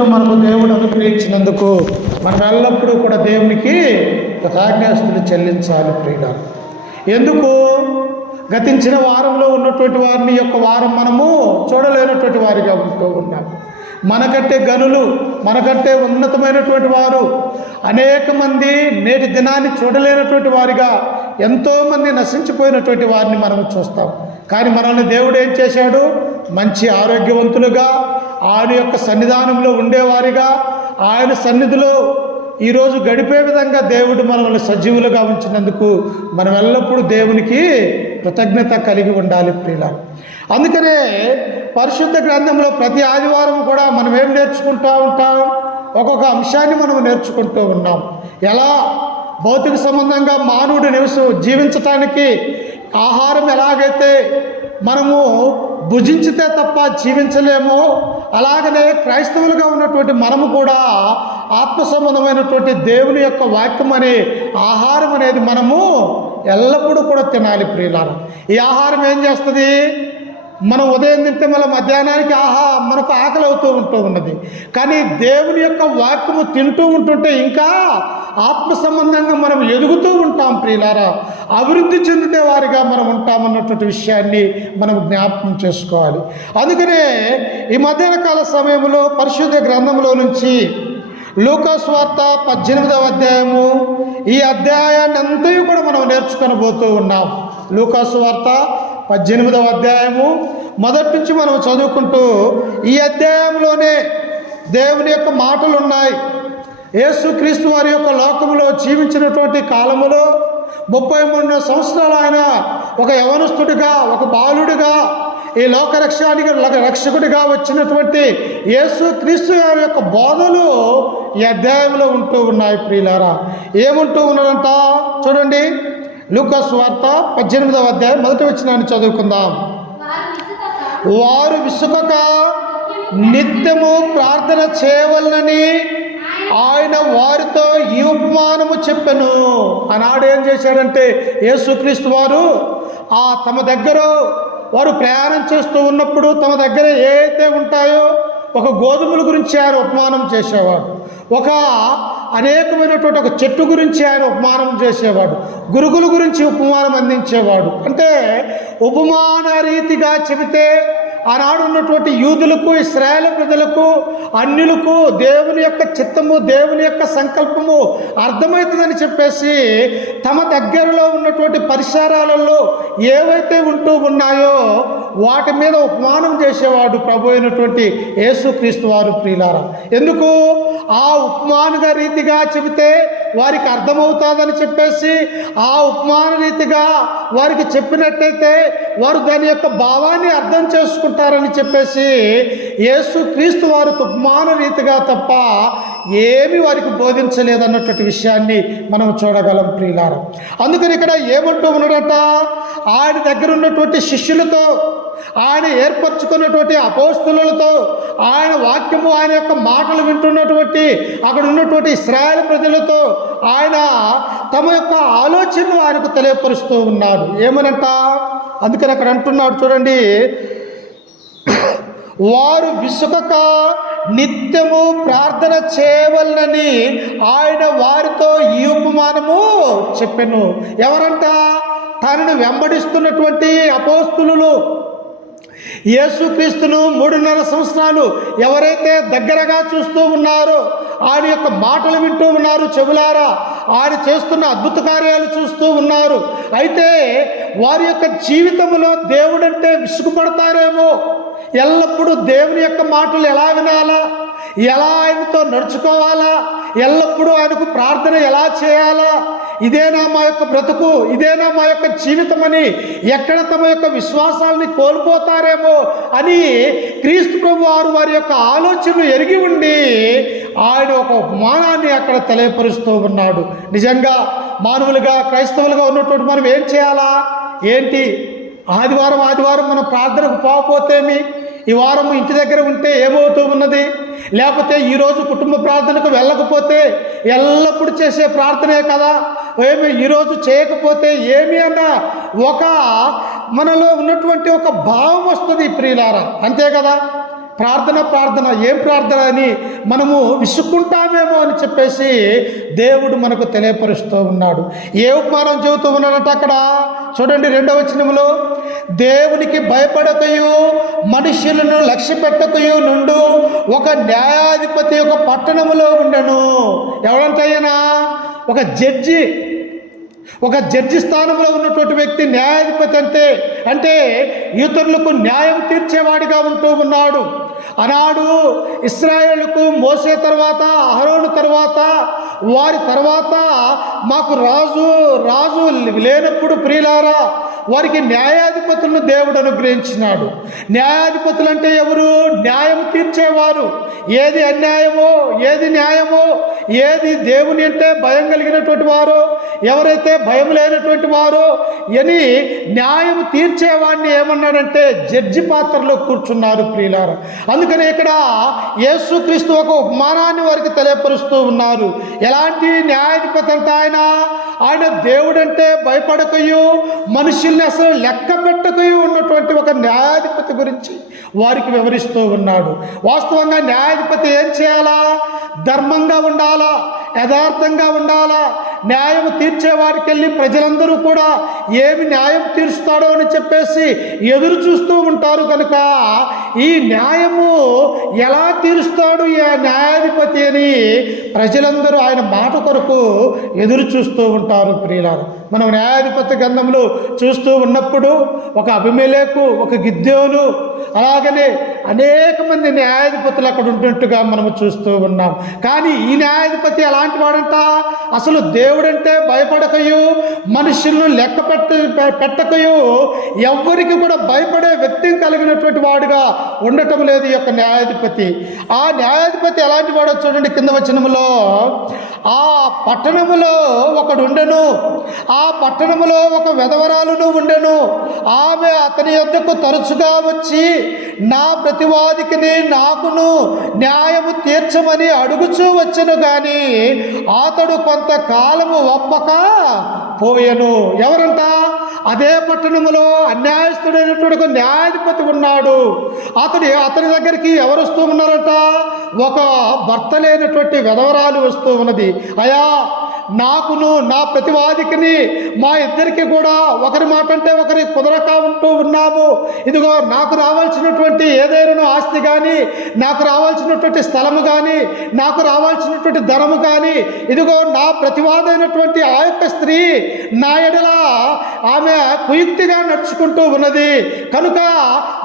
మనకు దేవుడు అనుగ్రహించినందుకు మనం ఎల్లప్పుడూ కూడా దేవునికి కృతజ్ఞాస్తులు చెల్లించాలి ప్రియులారా. ఎందుకు గతించిన వారంలో ఉన్నటువంటి వారిని యొక్క వారం మనము చూడలేనటువంటి వారిగా ఉంటూ ఉన్నాం. మనకంటే గనులు, మనకంటే ఉన్నతమైనటువంటి వారు అనేక మంది నేటి దినాన్ని చూడలేనటువంటి వారిగా ఎంతోమంది నశించిపోయినటువంటి వారిని మనం చూస్తాం. కానీ మనల్ని దేవుడు ఏం చేశాడు? మంచి ఆరోగ్యవంతులుగా ఆయన యొక్క సన్నిధానంలో ఉండేవారిగా, ఆయన సన్నిధిలో ఈరోజు గడిపే విధంగా దేవుడు మనల్ని సజీవులుగా ఉంచినందుకు మనం ఎల్లప్పుడూ దేవునికి కృతజ్ఞత కలిగి ఉండాలి ప్రియులారా. అందుకనే పరిశుద్ధ గ్రంథంలో ప్రతి ఆదివారం కూడా మనం ఏం నేర్చుకుంటూ ఉంటాం? ఒక్కొక్క అంశాన్ని మనం నేర్చుకుంటూ ఉన్నాం. ఎలా భౌతిక సంబంధంగా మానవుడు జీవించటానికి ఆహారం ఎలాగైతే మనము భుజించితే తప్ప జీవించలేమో, అలాగనే క్రైస్తవులుగా ఉన్నటువంటి మనము కూడా ఆత్మ సంబంధమైనటువంటి దేవుని యొక్క వాక్యం అనే ఆహారం అనేది మనము ఎల్లప్పుడూ కూడా తినాలి ప్రియులారా. ఈ ఆహారం ఏం చేస్తుంది? మనం ఉదయం తింటే మళ్ళీ మధ్యాహ్నానికి మనకు ఆకలి అవుతూ ఉన్నది. కానీ దేవుని యొక్క వాక్యము తింటూ ఉంటుంటే ఇంకా ఆత్మ సంబంధంగా మనం ఎదుగుతూ ఉంటాం ప్రియులారా. అభివృద్ధి చెందితే వారిగా మనం ఉంటామన్నటువంటి విషయాన్ని మనం జ్ఞాపకం చేసుకోవాలి. అందుకనే ఈ మధ్యాహ్న కాల సమయంలో పరిశుద్ధ గ్రంథంలో నుంచి లూకా సువార్త 18వ అధ్యాయము, ఈ అధ్యాయాన్ని అంతయు కూడా మనం నేర్చుకొని పోతూ ఉన్నాం. లూకా సువార్త 18వ అధ్యాయము మొదటి నుంచి మనం చదువుకుంటూ ఈ అధ్యాయంలోనే దేవుని యొక్క మాటలు ఉన్నాయి. యేసుక్రీస్తు వారి యొక్క లోకములో జీవించినటువంటి కాలములో 33 సంవత్సరాలు ఆయన ఒక యవనస్తుడిగా, ఒక బాలుడిగా, ఈ రక్షకుడిగా వచ్చినటువంటి యేసుక్రీస్తు వారి యొక్క బోధలు ఈ అధ్యాయంలో ఉంటూ ఉన్నాయి ప్రియులారా. ఏముంటూ ఉన్నారంట చూడండి. లూకా సువార్త 18వ అధ్యాయం మొదటి వచనాన్ని చదువుకుందాం. వారు విసుకక నిత్యము ప్రార్థన చేయవలనని ఆయన వారితో ఈ ఉపమానము చెప్పెను. ఆనాడు ఏం చేశాడంటే యేసుక్రీస్తు వారు తమ దగ్గర వారు ప్రయాణం చేస్తూ ఉన్నప్పుడు తమ దగ్గర ఏవైతే ఉంటాయో ఒక గోధుమల గురించి ఆయన ఉపమానం చేసేవాడు, ఒక అనేకమైనటువంటి ఒక చెట్టు గురించి ఆయన ఉపమానం చేసేవాడు, గురుగుల గురించి ఉపమానం అందించేవాడు. అంటే ఉపమాన రీతిగా చెబితే ఆనాడు ఉన్నటువంటి యూదులకు, ఇశ్రాయేలు ప్రజలకు, అన్యులకు దేవుని యొక్క చిత్తము, దేవుని యొక్క సంకల్పము అర్థమవుతుందని చెప్పేసి తమ దగ్గరలో ఉన్నటువంటి పరిసరాలలో ఏవైతే ఉంటూ ఉన్నాయో వాటి మీద ఉపమానం చేసేవాడు ప్రభు అయినటువంటి యేసుక్రీస్తు వారు ప్రియులారా. ఎందుకు? ఆ ఉపమానగా రీతిగా చెబితే వారికి అర్థమవుతుందని చెప్పేసి ఆ ఉపమాన రీతిగా వారికి చెప్పినట్టయితే వారు దాని యొక్క భావాన్ని అర్థం చేసుకుంటారని చెప్పేసి యేసుక్రీస్తు వారు ఉపమాన రీతిగా తప్ప ఏమి వారికి బోధించలేదన్నటువంటి విషయాన్ని మనం చూడగలం ప్రియులారా. అందుకని ఇక్కడ ఏమంటూ ఉన్నాడట? ఆయన దగ్గర ఉన్నటువంటి శిష్యులతో, ఆయన ఏర్పరచుకున్నటువంటి అపోస్తలులతో, ఆయన వాక్యము, ఆయన యొక్క మాటలు వింటున్నటువంటి అక్కడ ఉన్నటువంటి ఇశ్రాయేలు ప్రజలతో ఆయన తమ యొక్క ఆలోచనలు ఆయనకు తెలియపరుస్తూ ఉన్నాడు. ఏమనంట? అందుకని అక్కడ అంటున్నాడు చూడండి. వారు విసుకక నిత్యము ప్రార్థన చేయవలనని ఆయన వారితో ఈ ఉపమానము చెప్పెను. ఎవరంట? తనను వెంబడిస్తున్నటువంటి అపోస్తలులు. యేసుక్రీస్తును 3.5 సంవత్సరాలు ఎవరైతే దగ్గరగా చూస్తూ ఉన్నారో, ఆయన యొక్క మాటలు వింటూ ఉన్నారు చెవులారా, ఆయన చేస్తున్న అద్భుత కార్యాలు చూస్తూ ఉన్నారు. అయితే వారి యొక్క జీవితంలో దేవుడంటే విసుగుపడతారేమో, ఎల్లప్పుడూ దేవుని యొక్క మాటలు ఎలా వినాలా, ఎలా ఆయనతో నడుచుకోవాలా, ఎల్లప్పుడూ ఆయనకు ప్రార్థన ఎలా చేయాలా, ఇదేనా మా యొక్క బ్రతుకు, ఇదేనా మా యొక్క జీవితం అని ఎక్కడ తమ యొక్క విశ్వాసాలని కోల్పోతారేమో అని క్రీస్తు ప్రభు వారి యొక్క ఆలోచనలు ఎరిగి ఉండి ఆయన ఒక ఉపమానాన్ని అక్కడ తెలియపరుస్తూ ఉన్నాడు. నిజంగా మానవులుగా, క్రైస్తవులుగా ఉన్నటువంటి మనం ఏం చేయాలా? ఏంటి? ఆదివారం మనం ప్రార్థనకు పోకపోతేమి, ఈ వారం ఇంటి దగ్గర ఉంటే ఏమవుతూ ఉన్నది? లేకపోతే ఈరోజు కుటుంబ ప్రార్థనకు వెళ్ళకపోతే ఎల్లప్పుడూ చేసే ప్రార్థనే కదా, ఏమి ఈరోజు చేయకపోతే ఏమి అన్న ఒక మనలో ఉన్నటువంటి ఒక భావం వస్తుంది ప్రియులారా. అంతే కదా. ప్రార్థన ఏం ప్రార్థన అని మనము విసుక్కుంటామేమో అని చెప్పేసి దేవుడు మనకు తెలియపరుస్తూ ఉన్నాడు. ఏ ఉపమానం చెబుతూ ఉన్నాడంట అక్కడ చూడండి 2వ వచనంలో, దేవునికి భయపడకయు మనుష్యులను లక్ష్య పెట్టకయు నుండు ఒక న్యాయాధిపతి ఒక పట్టణములో ఉండెను. ఎవరంటయ్యనా? ఒక జడ్జి స్థానంలో ఉన్నటువంటి వ్యక్తి న్యాయాధిపతి అంటే ఇతరులకు న్యాయం తీర్చేవాడిగా ఉంటూ ఉన్నాడు. ఆనాడు ఇశ్రాయేలుకు మోసే తర్వాత, అహరోను తర్వాత, వారి తర్వాత మాకు రాజు లేనప్పుడు ప్రియులారా వారికి న్యాయాధిపతులను దేవుడు అనుగ్రహించినాడు. న్యాయాధిపతులు అంటే ఎవరు? న్యాయం తీర్చేవారు. ఏది అన్యాయమో, ఏది న్యాయమో, ఏది దేవుని అంటే భయం కలిగినటువంటి వారో, ఎవరైతే భయం లేనటువంటి వారో అని న్యాయం తీర్చేవాడిని ఏమన్నాడంటే జడ్జి పాత్రలో కూర్చున్నారు ప్రియులారా. అందుకని ఇక్కడ యేసుక్రీస్తు ఒక ఉపమానాన్ని వారికి తెలియపరుస్తూ ఉన్నారు. ఎలాంటి న్యాయాధిపతి అంటే ఆయన దేవుడంటే భయపడకయు మనుషుల్ని అసలు లెక్క పెట్టకయు ఉన్నటువంటి ఒక న్యాయాధిపతి గురించి వారికి వివరిస్తూ ఉన్నాడు. వాస్తవంగా న్యాయాధిపతి ఏం చేయాలా? ధర్మంగా ఉండాలా, యథార్థంగా ఉండాలా, న్యాయం తీర్చేవారికి వెళ్ళి ప్రజలందరూ కూడా ఏమి న్యాయం తీరుస్తాడో అని చెప్పేసి ఎదురు చూస్తూ ఉంటారు. కనుక ఈ న్యాయము ఎలా తీరుస్తాడు ఈ న్యాయాధిపతి అని ప్రజలందరూ ఆయన మాట కొరకు ఎదురు చూస్తూ ఉంటారు ప్రియులారా. మనం న్యాయాధిపతి గ్రంథంలో చూస్తూ ఉన్నప్పుడు ఒక అబీమెలెకు, ఒక గిద్యోను, అలాగనే అనేక మంది న్యాయాధిపతులు అక్కడ ఉంటున్నట్టుగా మనము చూస్తూ ఉన్నాం. కానీ ఈ న్యాయాధిపతి ఎలాంటి వాడంట? అసలు దేవుడంటే భయపడకయు మనుషులను లెక్క పెట్టకయు ఎవ్వరికి కూడా భయపడే వ్యక్తి కలిగినటువంటి వాడుగా ఉండటం లేదు ఈ యొక్క న్యాయాధిపతి. ఆ న్యాయాధిపతి ఎలాంటి వాడో చూడండి కింద వచనములో, ఆ పట్టణములో ఒకడు ఉండెను, ఆ పట్టణములో ఒక విధవరాలును ఉండెను. ఆమె అతని యొద్దకు తరచుగా వచ్చి నా ప్రతివాదికిని నాకును న్యాయము తీర్చమని అడుగుచూ వచ్చెను గాని అతడు కొంతకాలము ఒప్పక పోయెను. ఎవరంట? అదే పట్టణములో అన్యాయస్తుడైనటువంటి ఒక న్యాయాధిపతి ఉన్నాడు. అతని దగ్గరికి ఎవరు వస్తూ ఉన్నారంట? ఒక భర్త లేనటువంటి విధవరాలు వస్తూ ఉన్నది. అయా, నాకును నా ప్రతివాదికిని మా ఇద్దరికి కూడా ఒకరి మాట అంటే ఒకరి కుదరక ఉంటూ ఉన్నాము. ఇదిగో నాకు రావాల్సినటువంటి ఏదైనా ఆస్తి కానీ, నాకు రావాల్సినటువంటి స్థలము కానీ, నాకు రావాల్సినటువంటి ధనము కానీ, ఇదిగో నా ప్రతివాదైనటువంటి ఆ యొక్క స్త్రీ నా ఎడల ఆమె కుయుక్తిగా నడుచుకుంటూ ఉన్నది. కనుక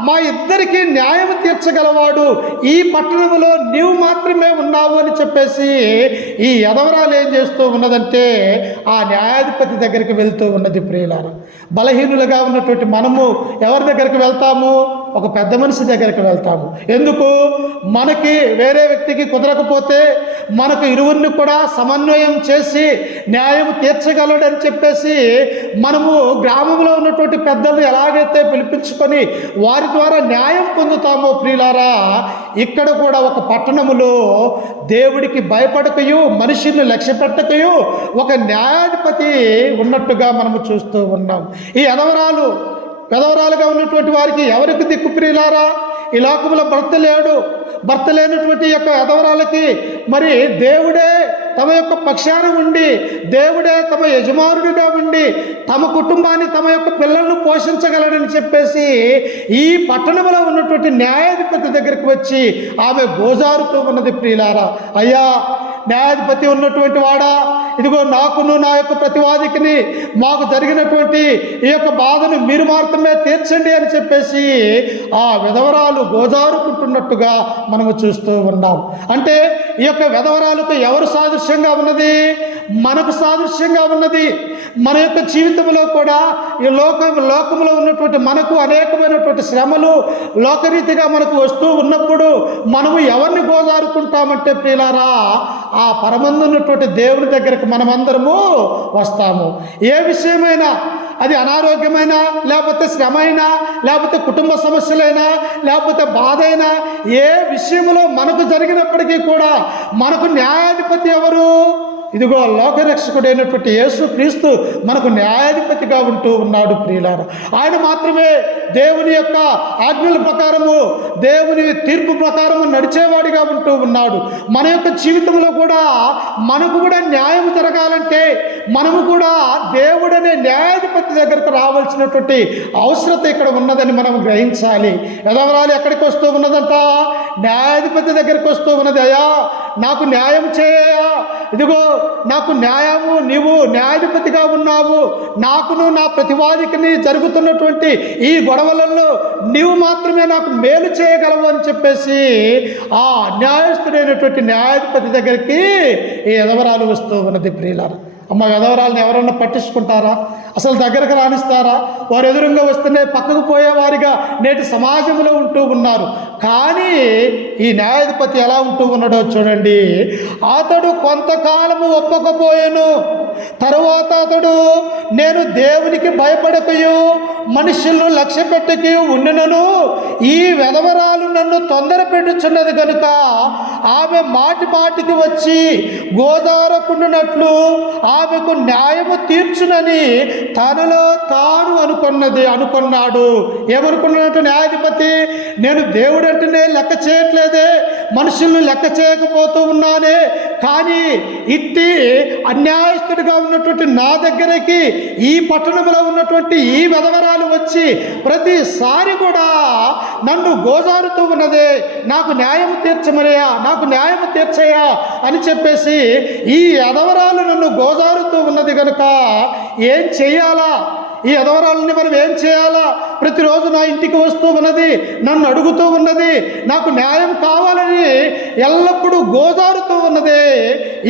మా ఇద్దరికి న్యాయం తీర్చగలవాడు ఈ పట్టణంలో నీవు మాత్రమే ఉన్నావు అని చెప్పేసి ఈ యదవరాలు ఏం చేస్తూ ఉన్నదంటే ఆ న్యాయాధిపతి దగ్గరికి వెళ్తూ ఉన్నది ప్రియులారా. బలహీనులుగా ఉన్నటువంటి మనము ఎవరి దగ్గరికి వెళ్తాము? ఒక పెద్ద మనిషి దగ్గరికి వెళ్తాము. ఎందుకు? మనకి వేరే వ్యక్తికి కుదరకపోతే మనకు ఇరువురిని కూడా సమన్వయం చేసి న్యాయం తీర్చగలడని చెప్పేసి మనము గ్రామంలో ఉన్నటువంటి పెద్దలను ఎలాగైతే పిలిపించుకొని వారి ద్వారా న్యాయం పొందుతామో ప్రియులారా, ఇక్కడ కూడా ఒక పట్టణములో దేవుడికి భయపడకయు మనుషుల్ని లక్ష్య పెట్టకయు ఒక న్యాయాధిపతి ఉన్నట్టుగా మనము చూస్తూ ఉన్నాం. ఈ విధవరాలుగా ఉన్నటువంటి వారికి ఎవరికి దిక్కు ప్రియులారా? ఈ లోకంలో భర్త లేనటువంటి యొక్క విధవరాలకి మరి దేవుడే తమ యొక్క పక్షాన ఉండి, దేవుడే తమ యజమానుడిగా ఉండి తమ కుటుంబాన్ని, తమ యొక్క పిల్లలను పోషించగలడని చెప్పేసి ఈ పట్టణంలో ఉన్నటువంటి న్యాయాధిపతి దగ్గరికి వచ్చి ఆమె గోజారుతూ ఉన్నది ప్రియులారా. అయ్యా, న్యాయాధిపతి ఉన్నటువంటి వాడా, ఇదిగో నాకును నా యొక్క ప్రతివాదికిని మాకు జరిగినటువంటి ఈ యొక్క బాధను మీరు మాత్రమే తీర్చండి అని చెప్పేసి ఆ విధవరాలు గోజారుకుంటున్నట్టుగా మనము చూస్తూ ఉన్నాం. అంటే ఈ యొక్క విధవరాలకు ఎవరు సాదృశ్యంగా ఉన్నది? మనకు సాదృశ్యంగా ఉన్నది. మన యొక్క జీవితంలో కూడా ఈ లోకంలో ఉన్నటువంటి మనకు అనేకమైనటువంటి శ్రమలు లోకరీతిగా మనకు వస్తూ ఉన్నప్పుడు మనము ఎవరిని గోజారుకుంటామంటే ప్రియులారా, ఆ పరమందున్నటువంటి దేవుని దగ్గరకు మనమందరము వస్తాము. ఏ విషయమైనా, అది అనారోగ్యమైనా, లేకపోతే శ్రమ అయినా, లేకపోతే కుటుంబ సమస్యలైనా, లేకపోతే బాధ అయినా, ఏ విషయంలో మనకు జరిగినప్పటికీ కూడా మనకు న్యాయాధిపతి ఎవరు? ఇదిగో లోకరక్షకుడైనటువంటి యేసు క్రీస్తు మనకు న్యాయాధిపతిగా ఉంటూ ఉన్నాడు ప్రియులారా. ఆయన మాత్రమే దేవుని యొక్క ఆజ్ఞల ప్రకారము, దేవుని తీర్పు ప్రకారము నడిచేవాడిగా ఉంటూ ఉన్నాడు. మన యొక్క జీవితంలో కూడా మనకు కూడా న్యాయం జరగాలంటే మనము కూడా దేవుడనే న్యాయాధిపతి దగ్గరకు రావాల్సినటువంటి అవసరత ఇక్కడ ఉన్నదని మనం గ్రహించాలి. ఎదవరాలు ఎక్కడికి వస్తూ ఉన్నదంట? న్యాయాధిపతి దగ్గరికి వస్తూ ఉన్నది. అయ్యా నాకు న్యాయం చేయా, ఇదిగో నాకు న్యాయము, నీవు న్యాయాధిపతిగా ఉన్నావు, నాకును నా ప్రతివాదికిని జరుగుతున్నటువంటి ఈ గొడవలలో నీవు మాత్రమే నాకు మేలు చేయగలవు అని చెప్పేసి ఆ న్యాయస్థుడైనటువంటి న్యాయాధిపతి దగ్గరికి ఈ ఎదవరాలు వస్తూ ఉన్నది ప్రియులారా. అమ్మ, ఎదవరాలను ఎవరన్నా పట్టించుకుంటారా? అసలు దగ్గరకు రాణిస్తారా? వారు ఎదురుగా వస్తేనే పక్కకు పోయేవారిగా నేటి సమాజంలో ఉంటూ ఉన్నారు. కానీ ఈ న్యాయాధిపతి ఎలా ఉంటూ ఉన్నాడో చూడండి. అతడు కొంతకాలము ఒప్పకపోయాను, తరువాత అతడు నేను దేవునికి భయపడకయు మనుషులను లక్ష్య పెట్టకి ఉండినను ఈ వెధవరాలు నన్ను తొందర పెట్టుచున్నది కనుక ఆమె మాటి మాటికి వచ్చి గోదారకుండునట్లు ఆమెకు న్యాయము తీర్చునని తనలో తాను అనుకున్నాడు. ఏమనుకున్నట్టు న్యాయాధిపతి? నేను దేవుడు అంటేనే లెక్క చేయట్లేదే, మనుషులను లెక్క చేయకపోతూ ఉన్నానే, కానీ ఇట్టి అన్యాయస్తుడిగా ఉన్నటువంటి నా దగ్గరికి ఈ పట్టణంలో ఉన్నటువంటి ఈ వెధవరాలు వచ్చి ప్రతిసారి కూడా నన్ను గోజారుతూ ఉన్నదే, నాకు న్యాయం తీర్చమనయా, నాకు న్యాయం తీర్చయా అని చెప్పేసి ఈ ఎదవరాలు నన్ను గోజారుతూ ఉన్నది కనుక ఏం చెయ్యాలా? ఈ ఎదవరాలని మనం ఏం చేయాలా? ప్రతిరోజు నా ఇంటికి వస్తూ ఉన్నది, నన్ను అడుగుతూ ఉన్నది, నాకు న్యాయం కావాలని ఎల్లప్పుడూ గోజారుతూ ఉన్నది.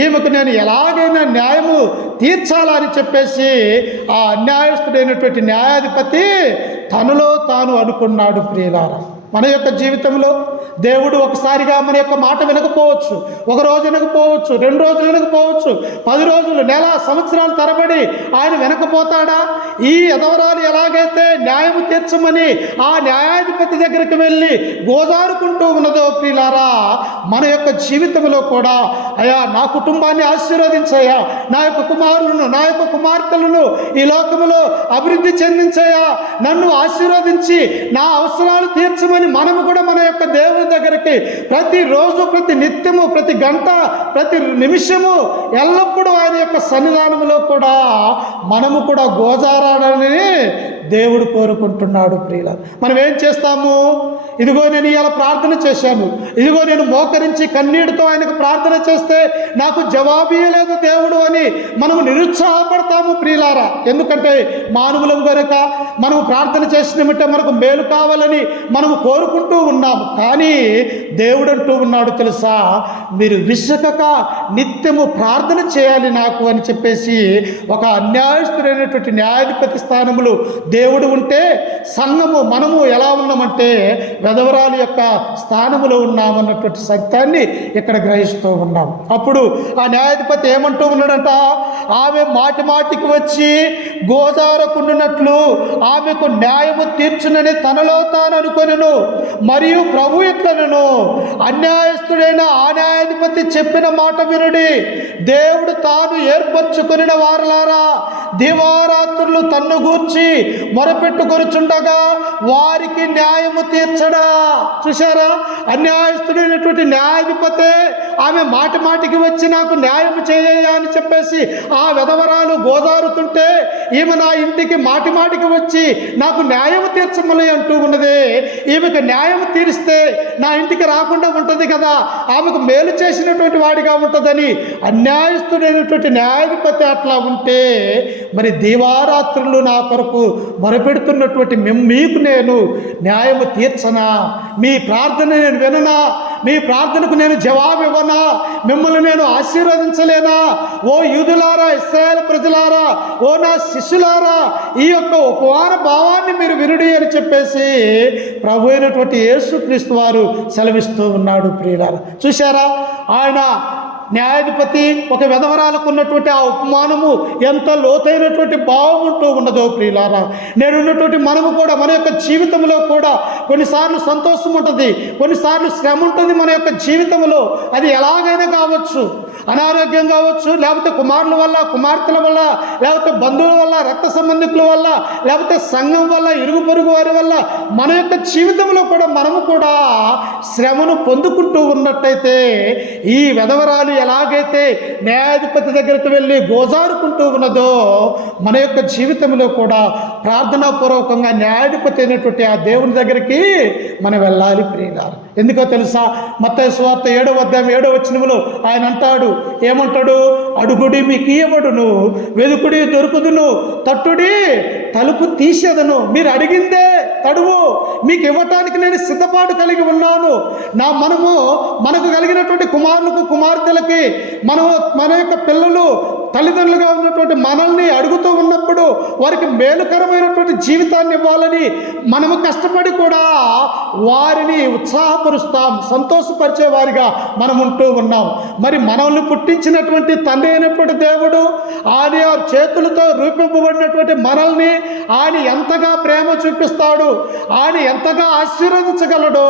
ఈమెకు నేను ఎలాగైనా న్యాయము తీర్చాలా అని చెప్పేసి ఆ అన్యాయస్తుడైనటువంటి న్యాయాధిపతి తనలో తాను అనుకున్నాడు. ప్రియులారా, మన యొక్క జీవితంలో దేవుడు ఒకసారిగా మన యొక్క మాట వినకపోవచ్చు, ఒక రోజు వినకపోవచ్చు, 2 రోజులు వినకపోవచ్చు, 10 రోజులు, నెల, సంవత్సరాల తరబడి ఆయన వినకపోతాడా? ఈ ఎదవరాలు ఎలాగైతే న్యాయం తీర్చమని ఆ న్యాయాధిపతి దగ్గరికి వెళ్ళి గోజారుకుంటూ ఉన్నదో ప్రియులారా, మన యొక్క జీవితంలో కూడా అయ్యా నా కుటుంబాన్ని ఆశీర్వదించయ్యా, నా యొక్క కుమారులను, నా యొక్క కుమార్తెలను ఈ లోకములో అభివృద్ధి చెందించయ్యా, నన్ను ఆశీర్వదించి నా అవసరాలు తీర్చమని మనము కూడా మన యొక్క దేవుని దగ్గరికి ప్రతిరోజు, ప్రతి నిత్యము, ప్రతి గంట, ప్రతి నిమిషము ఎల్లప్పుడూ ఆయన యొక్క సన్నిధానంలో కూడా మనము కూడా గోజారాడని దేవుడు కోరుకుంటున్నాడు. ప్రియుల, మనం ఏం చేస్తాము? ఇదిగో నేను ఇలా ప్రార్థన చేశాను, ఇదిగో నేను మోకరించి కన్నీటితో ఆయనకు ప్రార్థన చేస్తే నాకు జవాబు ఇవ్వలేదు దేవుడు అని మనము నిరుత్సాహపడతాము ప్రియులారా. ఎందుకంటే మానవులం కనుక మనము ప్రార్థన చేసినమంటే మనకు మేలు కావాలని మనము కోరుకుంటూ ఉన్నాము. కానీ దేవుడు అంటూ ఉన్నాడు తెలుసా, మీరు విసుకక నిత్యము ప్రార్థన చేయాలి నాకు అని చెప్పేసి ఒక అన్యాయస్తుడైనటువంటి న్యాయాధిపతి స్థానములు దేవుడు ఉంటే సంఘము మనము ఎలా ఉన్నామంటే వెధవరాలు యొక్క స్థానములో ఉన్నామన్నటువంటి సత్యాన్ని ఇక్కడ గ్రహిస్తూ ఉన్నాం. అప్పుడు ఆ న్యాయాధిపతి ఏమంటూ ఉన్నాడంట, ఆమె మాటి మాటికి వచ్చి గోదారకుండునట్లు ఆమెకు న్యాయము తీర్చునని తనలో తాను అనుకొనెను. మరియు ప్రభు ఇట్లనెను, అన్యాయస్తుడైన ఆ న్యాయాధిపతి చెప్పిన మాట వినుడి. దేవుడు తాను ఏర్పరచుకొనిన వారలారా దివారాత్రులు తన్ను గూర్చి మొరపెట్టుకొనుచుండగా వారికి న్యాయము తీర్చడా. చూశారా, అన్యాయస్తుడైనటువంటి న్యాయాధిపతే ఆమె మాటి మాటికి వచ్చి నాకు న్యాయం చేయ అని చెప్పేసి ఆ వెధవరాలు గోదారుతుంటే ఈమె నా ఇంటికి మాటి మాటికి వచ్చి నాకు న్యాయం తీర్చమని అంటూ ఉన్నది. ఈమెకు న్యాయం తీరిస్తే నా ఇంటికి రాకుండా ఉంటుంది కదా, ఆమెకు మేలు చేసినటువంటి వాడిగా ఉంటుందని అన్యాయస్తుడైనటువంటి న్యాయాధిపతి అట్లా ఉంటే మరి దివారాత్రులు నా కొరకు మొరపెడుతున్నటువంటి మీకు నేను న్యాయము తీర్చనా? మీ ప్రార్థన నేను విననా? మీ ప్రార్థనకు నేను జవాబు ఇవ్వనా? మిమ్మల్ని నేను ఆశీర్వదించలేనా? ఓ యూదులారా, ఇశ్రాయేలు ప్రజలారా, ఓ నా శిష్యులారా, ఈ యొక్క ఉపవాన భావాన్ని మీరు వినుడి అని చెప్పేసి ప్రభు అయినటువంటి యేసుక్రీస్తు వారు సెలవిస్తూ ఉన్నాడు. ప్రియులారా, చూశారా, ఆయన న్యాయాధిపతి ఒక వెధవరాలకు ఉన్నటువంటి ఆ ఉపమానము ఎంత లోతైనటువంటి భావం ఉంటూ ఉన్నదో ప్రియులారా. నేనున్నటువంటి మనము కూడా మన యొక్క జీవితంలో కూడా కొన్నిసార్లు సంతోషం ఉంటుంది, కొన్నిసార్లు శ్రమ ఉంటుంది మన యొక్క జీవితంలో. అది ఎలాగైనా కావచ్చు. కావచ్చు, అనారోగ్యం కావచ్చు, లేకపోతే కుమారుల వల్ల, కుమార్తెల వల్ల, లేకపోతే బంధువుల వల్ల, రక్త సంబంధికుల వల్ల, లేకపోతే సంఘం వల్ల, ఇరుగు పొరుగు వారి వల్ల మన యొక్క జీవితంలో కూడా మనము కూడా శ్రమను పొందుకుంటూ ఉన్నట్టయితే, ఈ విధవరాలు ఎలాగైతే న్యాయాధిపతి దగ్గరికి వెళ్ళి గోజారుకుంటూ ఉన్నదో, మన యొక్క జీవితంలో కూడా ప్రార్థనాపూర్వకంగా న్యాయాధిపతి అయినటువంటి ఆ దేవుని దగ్గరికి మనం వెళ్ళాలి ప్రియులారా. ఎందుకో తెలుసా? మత్తయి సువార్త 7వ అధ్యాయం 7వ వచనములో ఆయన అంటాడు, ఏమంటాడు? అడుగుడి మీకు ఇయ్యబడును, వెదుకుడి దొరుకుదును, తట్టుడి తలుపు తీసేదను. మీరు అడిగిందే తడువు, మీకు ఇవ్వటానికి నేను సిద్ధపాటు కలిగి ఉన్నాను. మనకు కలిగినటువంటి కుమారులకు, కుమార్తెలకి మన యొక్క పిల్లలు తల్లిదండ్రులుగా ఉన్నటువంటి మనల్ని అడుగుతూ ఉన్నప్పుడు వారికి మేలుకరమైనటువంటి జీవితాన్ని ఇవ్వాలని మనము కష్టపడి కూడా వారిని ఉత్సాహపరుస్తాం, సంతోషపరిచే వారిగా మనం ఉంటూ ఉన్నాం. మరి మనల్ని పుట్టించినటువంటి తండ్రి అయినటువంటి దేవుడు, ఆయన చేతులతో రూపింపబడినటువంటి మనల్ని ఆయన ఎంతగా ప్రేమ చూపిస్తాడు, ఆయన ఎంతగా ఆశీర్వదించగలడో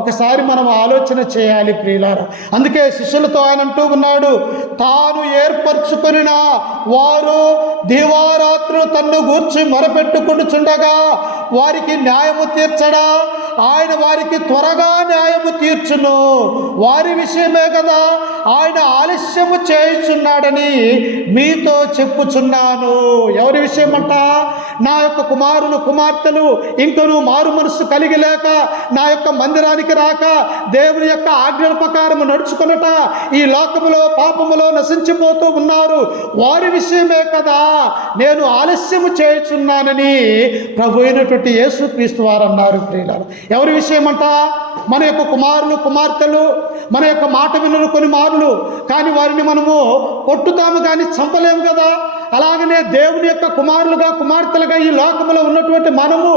ఒకసారి మనం ఆలోచన చేయాలి ప్రియులారా. అందుకే శిష్యులతో ఆయన అంటూ ఉన్నాడు, తాను ఏర్పరచుకున్న వారు దివారాత్రులు తన్ను గూర్చి మొరపెట్టుకుంటుచుండగా వారికి న్యాయము తీర్చడా? ఆయన వారికి త్వరగా న్యాయము తీర్చును. వారి విషయమే కదా ఆయన ఆలస్యము చేయుచున్నాడని మీతో చెప్పుచున్నాను. ఎవరి విషయం అంట? నా యొక్క కుమారులు, కుమార్తెలు ఇంకను మారు మనస్సు కలిగి లేక, నా యొక్క మందిరానికి రాక, దేవుని యొక్క ఆజ్ఞల ప్రకారం నడుచుకున్నట ఈ లోకములో పాపములో నశించిపోతూ ఉన్నారు. వారి విషయమే కదా నేను ఆలస్యము చేయుచున్నానని ప్రభు అయినటువంటి యేసుక్రీస్తు వారు అన్నారు ప్రియులారా. ఎవరి విషయమంట? మన యొక్క కుమారులు, కుమార్తెలు, మన యొక్క మాట వినరు కొన్ని మారులు, కానీ వారిని మనము కొట్టుతాము కానీ చంపలేము కదా. అలాగనే దేవుని యొక్క కుమారులుగా, కుమార్తెలుగా ఈ లోకములో ఉన్నటువంటి మనము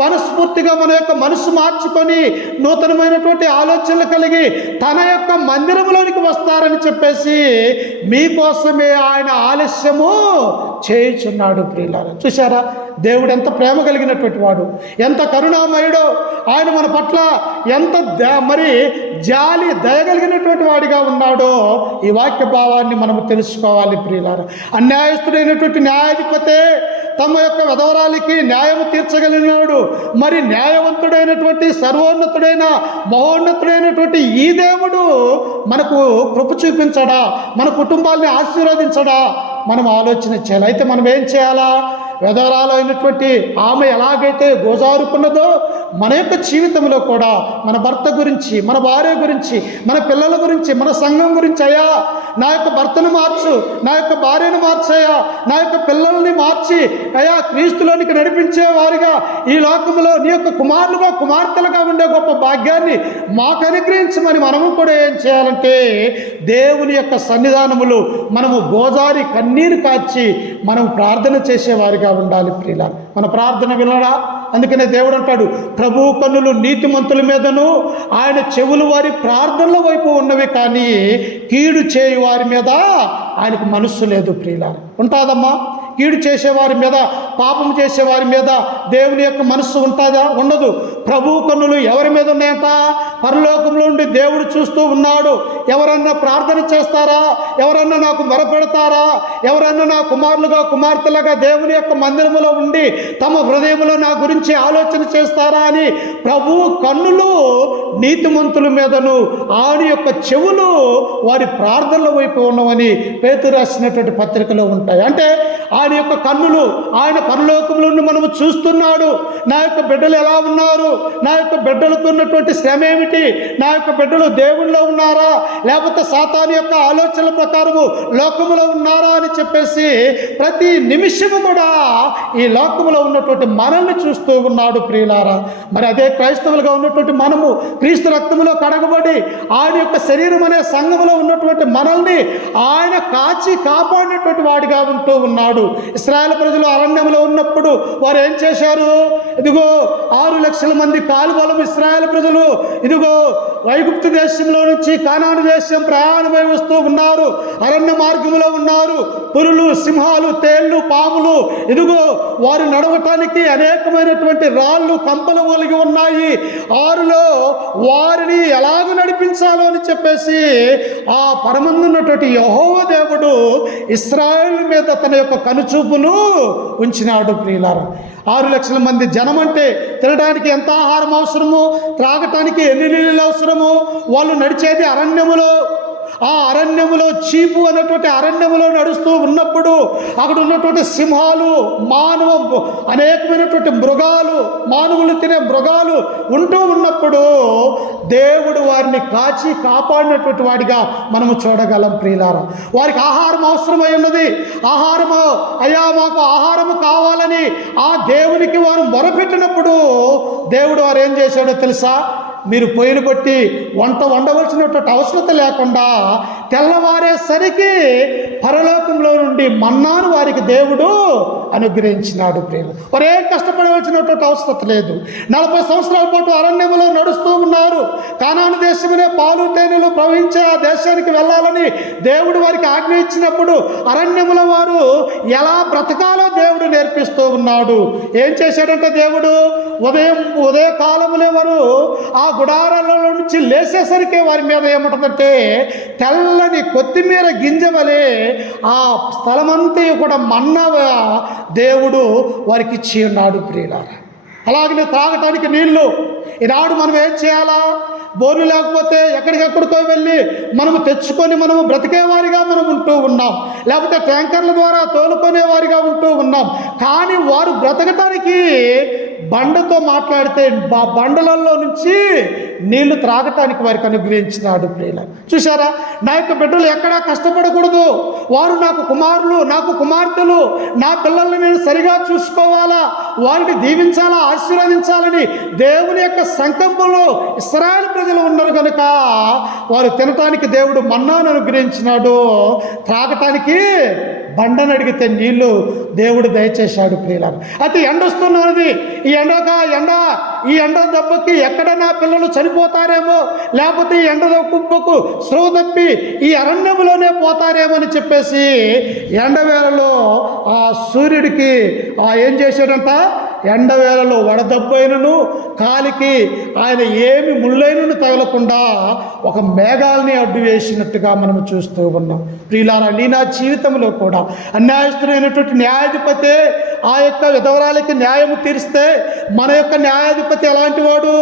మనస్ఫూర్తిగా మన యొక్క మనసు మార్చుకొని నూతనమైనటువంటి ఆలోచనలు కలిగి తన యొక్క మందిరంలోనికి వస్తారని చెప్పేసి మీకోసమే ఆయన ఆలస్యము చేయుచున్నాడు ప్రియులారా. చూశారా? దేవుడు ఎంత ప్రేమ కలిగినటువంటి వాడు, ఎంత కరుణామయుడో, ఆయన మన పట్ల ఎంత మరి జాలి దయగలిగినటువంటి వాడిగా ఉన్నాడో ఈ వాక్య భావాన్ని మనము తెలుసుకోవాలి ప్రియులారా. అన్యాయస్తుడైనటువంటి న్యాయాధిపతే తమ యొక్క విధవరాలికి న్యాయము తీర్చగలిగినాడు. మరి న్యాయవంతుడైనటువంటి సర్వోన్నతుడైన మహోన్నతుడైనటువంటి ఈ దేవుడు మనకు కృప చూపించడా? మన కుటుంబాన్ని ఆశీర్వదించడా? మనం ఆలోచన చేయాలి. అయితే మనం ఏం చేయాలా? విధవరాలు అయినటువంటి ఆమె ఎలాగైతే గోజారుకున్నదో మన యొక్క జీవితంలో కూడా మన భర్త గురించి, మన భార్య గురించి, మన పిల్లల గురించి, మన సంఘం గురించి, అయ్యా నా యొక్క భర్తను మార్చు, నా యొక్క భార్యను మార్చయ్యా, నా యొక్క పిల్లల్ని మార్చి అయ్యా క్రీస్తులోనికి నడిపించే వారిగా ఈ లోకంలో నీ యొక్క కుమారులుగా, కుమార్తెలుగా ఉండే గొప్ప భాగ్యాన్ని మాకు అనుగ్రహించమని మనము కూడా ఏం చేయాలంటే దేవుని యొక్క సన్నిధానములు మనము గోజారి కన్నీరు కార్చి మనం ప్రార్థన చేసేవారిగా ఉండాలి ప్రియులారా. మన ప్రార్థన వినడా? అందుకనే దేవుడు అంటాడు, ప్రభు కన్నులు నీతిమంతుల మీదను ఆయన చెవులు వారి ప్రార్థనల వైపు ఉన్నవి, కానీ కీడు చేయు వారి మీద ఆయనకు మనస్సు లేదు ప్రియులారా. ఉంటుందమ్మా? కీడు చేసేవారి మీద, పాపం చేసేవారి మీద దేవుని యొక్క మనస్సు ఉంటుందా? ఉండదు. ప్రభు కన్నులు ఎవరి మీద ఉన్నాయంట? పరలోకంలో ఉండి దేవుడు చూస్తూ ఉన్నాడు. ఎవరన్నా ప్రార్థన చేస్తారా? ఎవరన్నా నాకు మొరపెడతారా? ఎవరన్నా నా కుమారులుగా, కుమార్తెలుగా దేవుని యొక్క మందిరములో ఉండి తమ హృదయంలో నా గురించి ఆలోచన చేస్తారా అని ప్రభు కన్నులు నీతిమంతుల మీదను ఆయన యొక్క చెవులు వారి ప్రార్థనల వైపు ఉన్నవని పేతురు రాసినటువంటి పత్రికలో ఉంటాయి. అంటే ఆయన యొక్క కన్నులు ఆయన పరలోకంలో నుండి మనము చూస్తున్నాడు. నా యొక్క బిడ్డలు ఎలా ఉన్నారు? నా యొక్క బిడ్డలకు ఉన్నటువంటి శ్రమ ఏమిటి? నా యొక్క బిడ్డలు దేవుళ్ళో ఉన్నారా, లేకపోతే సాతాను యొక్క ఆలోచనల ప్రకారము లోకములో ఉన్నారా అని చెప్పేసి ప్రతి నిమిషము కూడా ఈ లోకములో ఉన్నటువంటి మనల్ని చూస్తూ ఉన్నాడు ప్రియులారా. మరి అదే క్రైస్తవులుగా ఉన్నటువంటి మనము క్రీస్తు రక్తములో కడగబడి ఆయన యొక్క శరీరం అనే సంఘములో ఉన్నటువంటి మనల్ని ఆయన కాచి కాపాడినటువంటి వాడిగా ఉంటూ ఉన్నాడు. ఇశ్రాయేలు ప్రజలు అరణ్యంలో ఉన్నప్పుడు వారు ఏం చేశారు? ఇదిగో 6 లక్షల మంది కాలుబలం ఇశ్రాయేలు ప్రజలు ఇదిగో ఐగుప్తు దేశంలో నుంచి కానాను దేశం ప్రయాణమై వస్తూ ఉన్నారు. అరణ్య మార్గంలో ఉన్నారు. పురులు, సింహాలు, తేళ్లు, పాములు, ఇదిగో వారు నడవటానికి అనేకమైనటువంటి రాళ్ళు, కంపలు ఒలిగి ఉన్నాయి. ఆరులో వారిని ఎలాగ నడిపించాలో అని చెప్పేసి ఆ పరమందున్నటువంటి యెహోవా దేవుడు ఇశ్రాయేలు మీద తన యొక్క కనుచూపులు ఉంచినాడు. ప్రియులారా, 6 లక్షల మంది జనం అంటే తినడానికి ఎంత ఆహారం అవసరమో, త్రాగటానికి ఎన్ని నీళ్ళు అవసరమో, వాళ్ళు నడిచేది అరణ్యములో. ఆ అరణ్యములో, చీపు అనేటువంటి అరణ్యములో నడుస్తూ ఉన్నప్పుడు అక్కడ ఉన్నటువంటి సింహాలు, అనేకమైనటువంటి మృగాలు, మానవులు తినే మృగాలు ఉంటూ ఉన్నప్పుడు దేవుడు వారిని కాపాడినటువంటి వాడిగా మనము చూడగలం. ప్రియులారా, వారికి ఆహారం అవసరమై ఉన్నది. ఆహారము, అయ్యా మాకు ఆహారము కావాలని ఆ దేవునికి వారు మొరపెట్టినప్పుడు దేవుడు వారు ఏం చేశాడో తెలుసా? మీరు పొయ్యిలు కొట్టి వంట వండవలసినటువంటి అవసరం లేకుండా తెల్లవారేసరికి పరలోకంలో నుండి మన్నాను వారికి దేవుడు అనుగ్రహించినాడు. ప్రియులు, వారే కష్టపడవలసినటువంటి అవసరం లేదు. 40 సంవత్సరాల పాటు అరణ్యములో నడుస్తూ ఉన్నారు. కానాను దేశమనే పాలు తేనెలు ప్రవహించే ఆ దేశానికి వెళ్ళాలని దేవుడు వారికి ఆజ్ఞ ఇచ్చినప్పుడు అరణ్యముల వారు ఎలా బ్రతకాలో దేవుడు నేర్పిస్తూ ఉన్నాడు. ఏం చేశాడంటే దేవుడు ఉదయ కాలములే వారు ఆ గుడారాల నుంచి లేచేసరికి వారి మీద ఏముంటుందంటే తెల్లని కొత్తిమీర గింజ వలె ఆ స్థలమంతా కూడా మన్నగా దేవుడు వారికి ఇచ్చి ఉన్నాడు. ప్రియులారా, అలాగనే త్రాగటానికి నీళ్లు. ఈనాడు మనం ఏం చేయాలా? బోర్లు లేకపోతే ఎక్కడికెక్కడికో వెళ్ళి మనము తెచ్చుకొని మనము బ్రతికేవారిగా మనం ఉంటూ ఉన్నాం, లేకపోతే ట్యాంకర్ల ద్వారా తోలుకునేవారిగా ఉంటూ ఉన్నాం. కానీ వారు బ్రతకటానికి బండతో మాట్లాడితే బండలలో నుంచి నీళ్లు త్రాగటానికి వారికి అనుగ్రహించినాడు. ప్రియుల, చూసారా, నా యొక్క బిడ్డలు ఎక్కడా కష్టపడకూడదు. వారు నాకు కుమారులు, నాకు కుమార్తెలు, నా పిల్లల్ని నేను సరిగా చూసుకోవాలా, వారిని దీవించాలా, ఆశీర్వదించాలని దేవుని యొక్క సంకల్పంలో ఇశ్రాయేలు ప్రజలు ఉన్నారు కనుక వారు తినటానికి దేవుడు మన్నాను అనుగ్రహించినాడు. త్రాగటానికి బండను అడిగితే నీళ్లు దేవుడు దయచేశాడు. ప్రియులారా, అయితే ఎండ వస్తున్నది. ఈ ఎండ దెబ్బకి ఎక్కడ నా పిల్లలు చనిపోతారేమో, లేకపోతే ఈ ఎండలో కుప్పకు స్రవ తప్పి ఈ అరణ్యములోనే పోతారేమో అని చెప్పేసి ఎండవేళలో ఆ సూర్యుడికి ఏం చేశాడంట? ఎండవేళలో వడదబ్బైనను కాలికి ఆయన ఏమి ముళ్ళైనను తగలకుండా ఒక మేఘాలని అడ్డు వేసినట్టుగా మనం చూస్తూ ఉన్నాం. ప్రియులారా, నా జీవితంలో కూడా అన్యాయస్తుడైనటువంటి న్యాయాధిపతి ఆ యొక్క విధవరాలకి న్యాయము తీరిస్తే మన యొక్క న్యాయాధిపతి ఎలాంటి వాడు?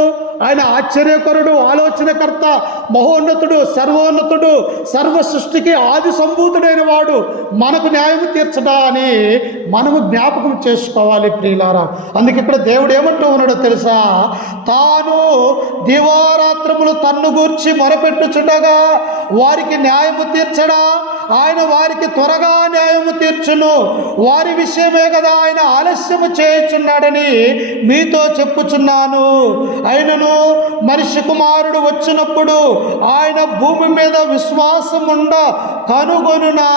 ఆయన ఆశ్చర్యకరుడు, ఆలోచనకర్త, మహోన్నతుడు, సర్వోన్నతుడు, సర్వ సృష్టికి ఆది సంభూతుడైన వాడు మనకు న్యాయము తీర్చడా అని మనము జ్ఞాపకం చేసుకోవాలి. ప్రియులారా, అందుకే ఇక్కడ దేవుడు ఏమంటూ ఉన్నాడో తెలుసా? తాను దివారాత్రములు తన్ను గూర్చి మొరపెట్టుచుండగా వారికి న్యాయము తీర్చడా? ఆయన వారికి త్వరగా న్యాయము తీర్చును. వారి విషయమే కదా ఆయన ఆలస్యము చేయుచున్నాడని మీతో చెప్పుచున్నాను. ఆయనను మనిషి కుమారుడు వచ్చినప్పుడు ఆయన భూమి మీద విశ్వాసముండ కనుగొనునా.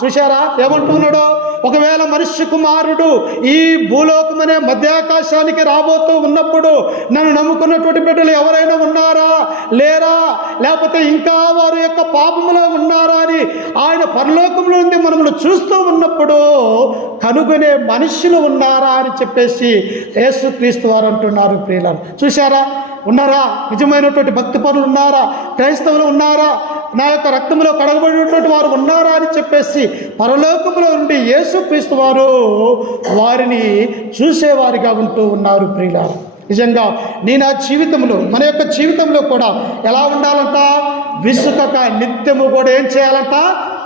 చూశారా ఏమంటున్నాడు? ఒకవేళ మనిషి కుమారుడు ఈ భూలోకమనే మధ్యాకాశానికి రాబోతూ ఉన్నప్పుడు నన్ను నమ్ముకున్నటువంటి బిడ్డలు ఎవరైనా ఉన్నారా, లేరా, లేకపోతే ఇంకా వారి యొక్క పాపములో ఉన్నారా అని ఆయన పరలోకంలో నుండి మనల్ని చూస్తూ ఉన్నప్పుడు కనుగొనే మనుషులు ఉన్నారా అని చెప్పేసి యేసుక్రీస్తు వారు అంటున్నారు. ప్రియులారా, చూశారా? ఉన్నారా? నిజమైనటువంటి భక్తి పరులు ఉన్నారా? క్రైస్తవులు ఉన్నారా? నా యొక్క రక్తంలో కడగబడినటువంటి వారు ఉన్నారా అని చెప్పేసి పరలోకంలో నుండి యేసుక్రీస్తు వారు వారిని చూసేవారిగా ఉంటూ ఉన్నారు. ప్రియులారా, నిజంగా నా జీవితంలో, మన యొక్క జీవితంలో కూడా ఎలా ఉండాలంట? విసుకక నిత్యము కూడా ఏం చేయాలంట?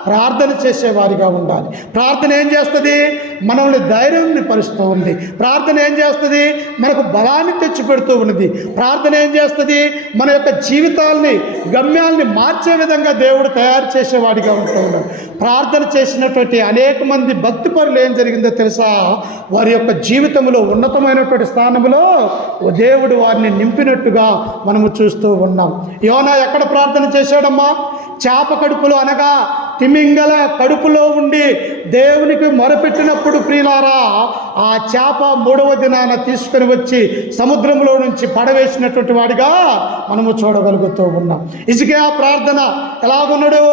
ప్రార్థన చేసేవారిగా ఉండాలి. ప్రార్థన ఏం చేస్తుంది? మనల్ని ధైర్యాన్ని పరుస్తూ ఉంది. ప్రార్థన ఏం చేస్తుంది? మనకు బలాన్ని తెచ్చిపెడుతూ ఉన్నది. ప్రార్థన ఏం చేస్తుంది? మన యొక్క జీవితాల్ని, గమ్యాల్ని మార్చే విధంగా దేవుడు తయారు చేసేవాడిగా ఉంటూ ఉన్నాడు. ప్రార్థన చేసినటువంటి అనేక మంది భక్తి పరులు ఏం జరిగిందో తెలుసా? వారి యొక్క జీవితంలో ఉన్నతమైనటువంటి స్థానంలో దేవుడు వారిని నింపినట్టుగా మనము చూస్తూ ఉన్నాం. యోనా ఎక్కడ ప్రార్థన చేశాడమ్మా? చేప కడుపులో, అనగా తిమింగల కడుపులో ఉండి దేవునికి మొరపెట్టినప్పుడు ప్రియులారా, ఆ చేప 3వ దినాన తీసుకొని వచ్చి సముద్రంలో నుంచి పడవేసినటువంటి వాడిగా మనము చూడగలుగుతూ ఉన్నాం. హిజ్కియా ప్రార్థన ఎలాగున్నాడు?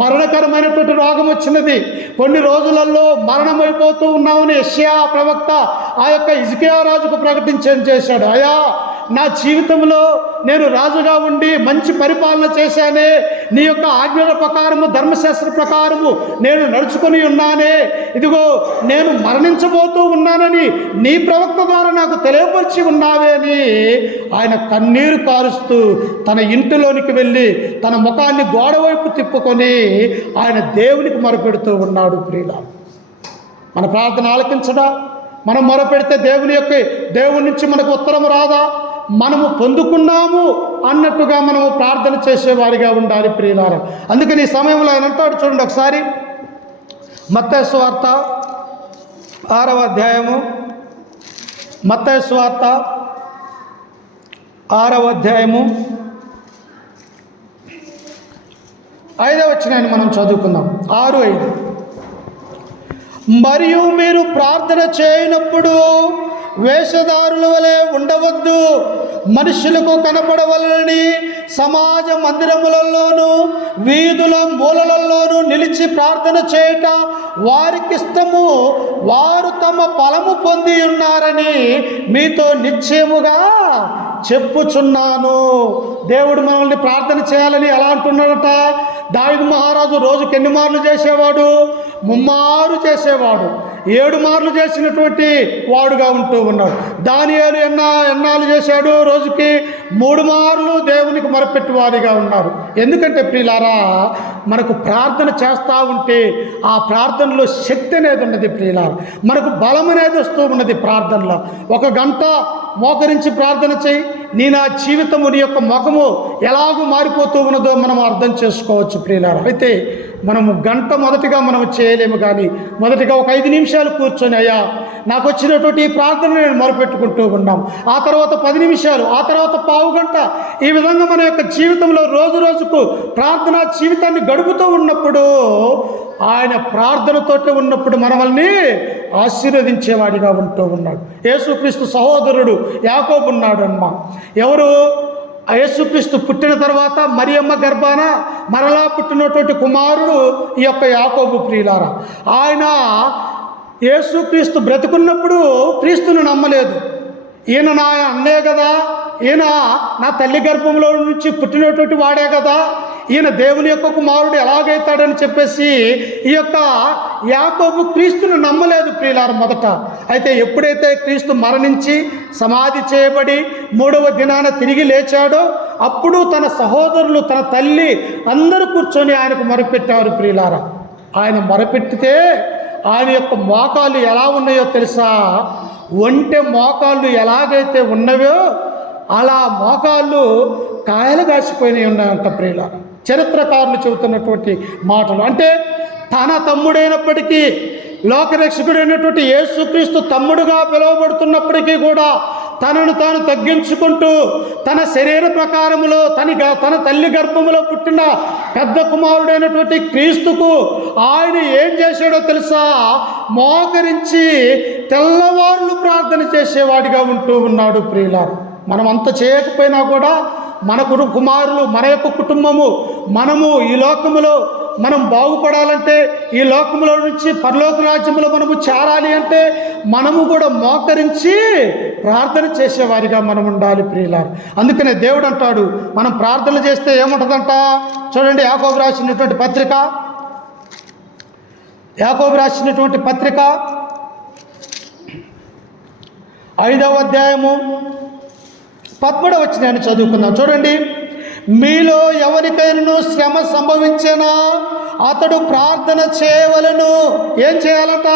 మరణకరమైనటువంటి రోగం వచ్చినది, కొన్ని రోజులలో మరణమైపోతూ ఉన్నామని యెషయా ప్రవక్త ఆ యొక్క హిజ్కియా రాజుకు చేశాడు. అయ్యా, నా జీవితంలో నేను రాజుగా ఉండి మంచి పరిపాలన చేశానే, నీ యొక్క ఆజ్ఞల ప్రకారము ధర్మశాస్త్ర ప్రకారము నేను నడుచుకొని ఉన్నానే, ఇదిగో నేను మరణించబోతూ ఉన్నానని నీ ప్రవక్త ద్వారా నాకు తెలియపరిచి ఉన్నావే అని ఆయన కన్నీరు కారుస్తూ తన ఇంటిలోనికి వెళ్ళి తన ముఖాన్ని గోడవైపు తిప్పుకొని ఆయన దేవునికి మొరపెడుతూ ఉన్నాడు. ప్రియులారా, మన ప్రార్థన ఆలకించడా? మనం మొరపెడితే దేవుని నుంచి మనకు ఉత్తరం రాదా? మనము పొందుకున్నాము అన్నట్టుగా మనము ప్రార్థన చేసేవారిగా ఉండాలి ప్రియులారా. అందుకని ఈ సమయంలో ఆయన అంటాడు, చూడండి ఒకసారి, మత్తయి సువార్త 6వ అధ్యాయము, మత్తయి సువార్త 6వ అధ్యాయము 5వ వచనాన్ని మనం చదువుకుందాం. 6:5. మరియు మీరు ప్రార్థన చేయనప్పుడు వేషధారుల వలె ఉండవద్దు, మనుషులకు కనపడవలనని సమాజ మందిరములలోనూ వీధుల మూలలలోనూ నిలిచి ప్రార్థన చేయుట వారికిష్టము, వారు తమ ఫలము పొంది ఉన్నారని మీతో నిశ్చయముగా చెప్పుచున్నాను. దేవుడు మనల్ని ప్రార్థన చేయాలని ఎలా అంటున్నాడట? దావీదు మహారాజు రోజుకి ఎన్ని మార్లు చేసేవాడు? 3 మార్లు చేసేవాడు. 7 మార్లు చేసినటువంటి వాడుగా ఉంటూ ఉన్నాడు. దానియేలు ఎన్నాళ్ళు చేశాడు? రోజుకి 3 మార్లు దేవునికి మొరపెట్టువారిగా ఉన్నారు. ఎందుకంటే ప్రియులారా, మనకు ప్రార్థన చేస్తూ ఉంటే ఆ ప్రార్థనలో శక్తి అనేది ఉన్నది ప్రియులారా, మనకు బలం అనేది వస్తూ ఉన్నది ప్రార్థనలో. 1 గంట మోకరించి ప్రార్థన చేయి, నా జీవితము నీ యొక్క ముఖము ఎలాగూ మారిపోతూ ఉన్నదో మనం అర్థం చేసుకోవచ్చు ప్రియులారా. అయితే మనము గంట మొదటిగా మనం చేయలేము, కానీ మొదటిగా ఒక 5 నిమిషాలు కూర్చొని, అయ్యా నాకు వచ్చినటువంటి ఈ ప్రార్థన నేను మొరపెట్టుకుంటూ ఉన్నాం, ఆ తర్వాత 10 నిమిషాలు, ఆ తర్వాత పావు గంట, ఈ విధంగా మన యొక్క జీవితంలో రోజు రోజుకు ప్రార్థనా జీవితాన్ని గడుపుతూ ఉన్నప్పుడు ఆయన ప్రార్థనతోటి ఉన్నప్పుడు మనల్ని ఆశీర్వదించేవాడిగా ఉంటూ ఉన్నాడు. యేసుక్రీస్తు సహోదరుడు యాకోబు ఉన్నాడు అమ్మా. ఎవరు? యేసుక్రీస్తు పుట్టిన తర్వాత మరియమ్మ గర్భాన మరలా పుట్టినటువంటి కుమారుడు ఈ యొక్క యాకోబు ప్రియులారా. ఆయన యేసుక్రీస్తు బ్రతుకున్నప్పుడు క్రీస్తును నమ్మలేదు. ఈయన నా అన్నే కదా, ఈయన నా తల్లి గర్భంలో నుంచి పుట్టినటువంటి వాడే కదా, ఈయన దేవుని యొక్క కుమారుడు ఎలాగైతాడని చెప్పేసి ఈ యొక్క యాకోబు క్రీస్తును నమ్మలేదు ప్రియులారా మొదట. అయితే ఎప్పుడైతే క్రీస్తు మరణించి సమాధి చేయబడి 3వ దినాన తిరిగి లేచాడో అప్పుడు తన సహోదరులు, తన తల్లి అందరూ కూర్చొని ఆయనకు మొరపెట్టారు ప్రియులారా. ఆయన మొరపెట్టితే ఆయన యొక్క మోకాళ్ళు ఎలా ఉన్నాయో తెలుసా? ఒంటె మోకాళ్ళు ఎలాగైతే ఉన్నవో అలా మోకాళ్ళు కాయలు కాసిపోయినాయి ఉన్నాయంట ప్రియులారా. చరిత్రకారులు చెబుతున్నటువంటి మాటలు. అంటే తన తమ్ముడైనప్పటికీ, లోకరక్షకుడైనటువంటి యేసుక్రీస్తు తమ్ముడుగా పిలువబడుతున్నప్పటికీ కూడా తనను తాను తగ్గించుకుంటూ తన శరీర ప్రకారములో తన తల్లి గర్భములో పుట్టిన పెద్ద కుమారుడైనటువంటి క్రీస్తుకు ఆయన ఏం చేశాడో తెలుసా? మోకరించి తెల్లవారులు ప్రార్థన చేసేవాడిగా ఉంటూ ఉన్నాడు ప్రియులారా. మనం అంత చేయకపోయినా కూడా మన కుమారులు, మన యొక్క కుటుంబము, మనము ఈ లోకములో మనం బాగుపడాలంటే, ఈ లోకంలో నుంచి పరలోక రాజ్యంలో మనము చేరాలి అంటే మనము కూడా మోకరించి ప్రార్థన చేసేవారిగా మనం ఉండాలి ప్రియులారా. అందుకనే దేవుడు అంటాడు, మనం ప్రార్థన చేస్తే ఏముంటుందంట? చూడండి, యాకోబు రాసినటువంటి పత్రిక 5వ అధ్యాయము 13వ వచనాన్ని చదువుకుందాం. చూడండి, మీలో ఎవరికైనా శ్రమ సంభవించినా అతడు ప్రార్థన చేయవలెను. ఏం చేయాలట?